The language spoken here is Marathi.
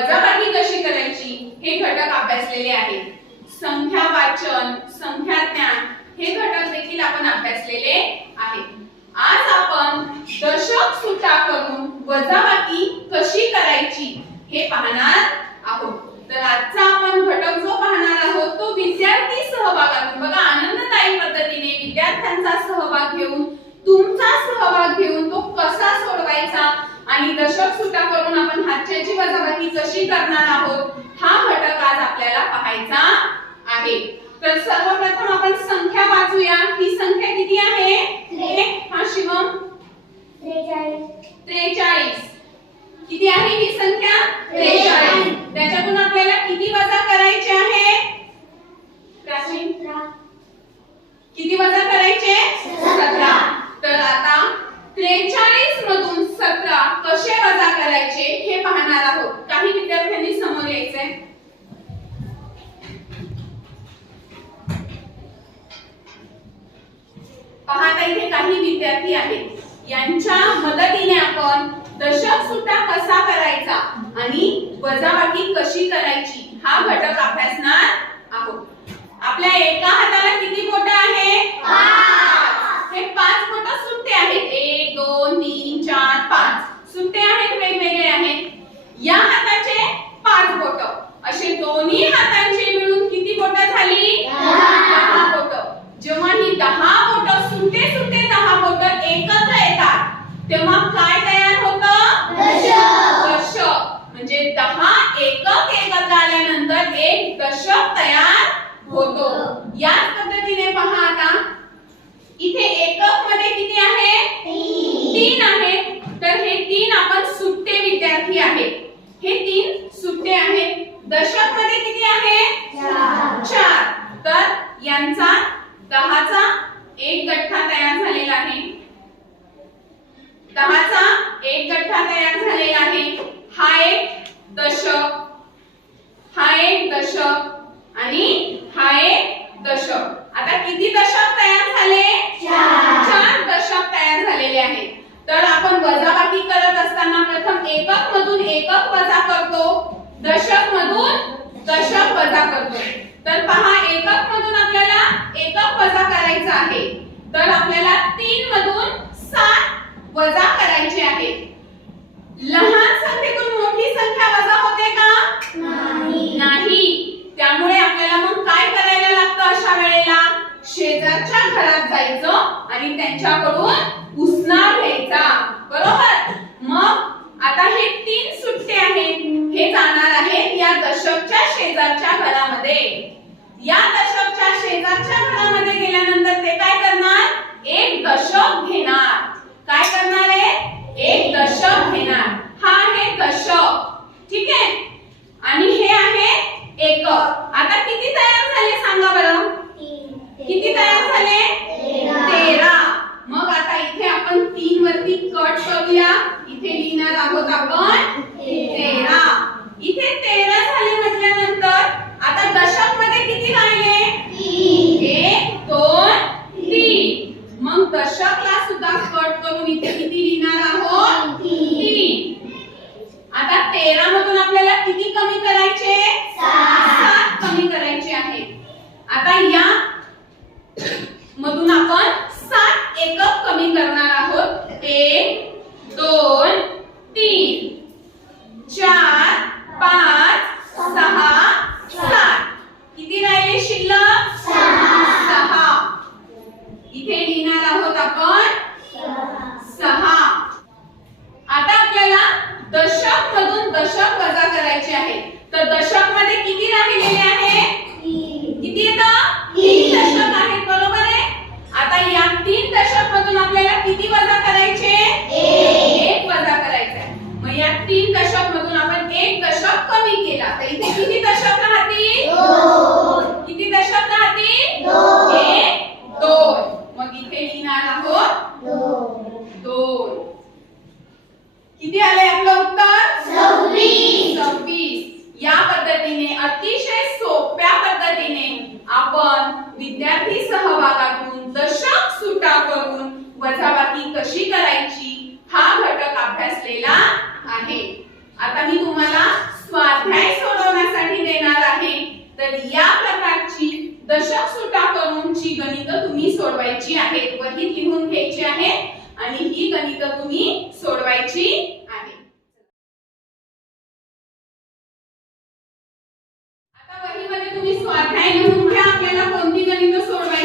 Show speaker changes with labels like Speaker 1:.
Speaker 1: कशी करायची वजाबाकी कशी करायची हे घटक अभ्यासलेले आहेत. संख्या वाचन संख्या ज्ञान हे घटक देखील आपण अभ्यासलेले आहेत. आज आपण दशक सुटा करून वजाबाकी कशी करायची हे पाहणार आहोत. तर आजचा आपण घटक जो पाहणार आहोत तो विद्यार्थी सहभागातून. बघा आनंददायी पद्धतीने विद्यार्थ्यांचा सहभाग घेऊन तुमचा सहभाग घेऊन आणि दशक सुटा करून आपण हातच्याची वजाबाकी कशी करणार आहोत हा घटक आज आपल्याला पाहायचा आहे. तर सर्वप्रथम आपण संख्या वाचूया. ही संख्या किती आहे? हा शिवम? त्रेचाळीस. किती आहे ही संख्या? त्रेचाळीस. त्याच्यातून आपल्याला किती वजा करायचे आहे? किती वजा करायचे? सतरा. तर आता त्रेचाळीस मधून सतरा कसे वजा करायचे हे पाहणार आहोत. काही विद्यार्थ्यांनी समोर यायचंय. पाहता इथे काही विद्यार्थी आहेत. यांच्या मदतीने आपण दशक सुट्टा कसा करायचा आणि वजाबाकी कशी करायची हा घटक अभ्यासणार आहोत. आपल्या एका हाताला किती बोट आहे पाच. हे पाच बोट सुट्टे आहेत एक दोन तीन चार पाच सुट्टे आहेत वेगवेगळे आहेत या हाताचे पाच बोट असे दोन्ही हातांचे मिळून किती बोट झाली दहा बोट जेव्हा ही दहा बोट सुट्टे सुट्टे दहा बोट एकत्र येतात तेव्हा काय तयार होतं दशक म्हणजे दहा एकक एकत्र आल्यानंतर एक दशक तयार होतो याच पद्धतीने पहा आता इथे एककमध्ये किती आहे तीन आहेत तर हे तीन आपण सुट्टे विद्यार्थी आहेत हे तीन सुट्टे आहेत दशकमध्ये किती आहे चार तर यांचा दहाचा एक गठ्ठा तयार झालेला आहे. दहाचा एक गठ्ठा तयार झालेला आहे. हा एक दशक. हा एक दशक आणि हा एक दशक. आता किती दशक तयार झाले? चार. दशक तयार झालेले आहेत तर आपण वजाबाकी करत असताना प्रथम एकक मधून एकक वजा करतो. दशक मधून दशक वजा करतो. तर पहा एकक मधून आपल्याला एकक वजा करायचं आहे. तर आपल्याला तीन मधून सात वजा करायचे आहे. लहान संख्येतून मोठी संख्या वजा होते का? नाही. त्यामुळे आपल्याला मग काय करायला लागतं अशा वेळेला? शेजारच्या घरात जायचं आणि त्यांच्याकडून उसना घ्यायचा. बरोबर? मग आता हे तीन हे जाणार आहेत? या दशकच्या शेजारच्या घरामध्ये. या दशकच्या शेजारच्या घरामध्ये गेल्यानंतर ते काय करणार? एक दशक घेणार. काय करणार आहे? एक दशक घेणार. हा आहे दशक. ठीक आहे? आणि हे आहे एक आता किती तयार झाले सांगा बरं? किती तयार झाले? तेरा. मग आता इथे आपण तीन वरती कट करूया. इथे लिहिणार आहोत आपण तेरा इथे तेरा झाले म्हटल्यानंतर आता दशकमध्ये किती राहिले एक दोन तीन मग दशकला सुद्धा कट करून इथे किती लिहिणार आहोत तीन आता तेरा मधून आपल्याला किती कमी करायचे सात कमी करायचे आहे आता या मधून आपण सात एकक कमी करणार आहोत एक दोन तीन चार पाच सहा सात किती राहिले शिल्लक सहा इथे लिहिणार आहोत आपण सहा आता आपल्याला दशक मधून दशक वजा करायचे आहे तर दशकमध्ये किती राहिलेले आहे? किती येतं? तीन दशक आहेत बरोबर आहे? आता या तीन दशक मधून आपल्याला किती वजा करायचे? एक. वजा करायचा आहे मग या तीन दशक मधून आपण एक दशक कमी केला. तर इथे किती दशक राहतील? किती दशक राहतील? एक दोन मग इथे लिहिणार आहोत दोन किती आले आपलं उत्तर सव्वीस या पद्धतीने अतिशय सोप्या पद्धतीने आपण विद्यार्थी सहभागातून दशक सुटा करून वजाबाकी कशी करायची हा घटक अभ्यासलेला आहे आता मी तुम्हाला स्वाध्याय सोडवण्यासाठी देणार आहे तर या प्रकारची दशक सुटा करूनची गणित तुम्ही सोडवायची आहेत. वही लिहून घ्यायची आहे आणि ही गणित तुम्ही सोडवायची आहे. आता वहीमध्ये तुम्ही स्वाध्याय लिहून घ्या. आपल्याला कोणती गणित सोडवायची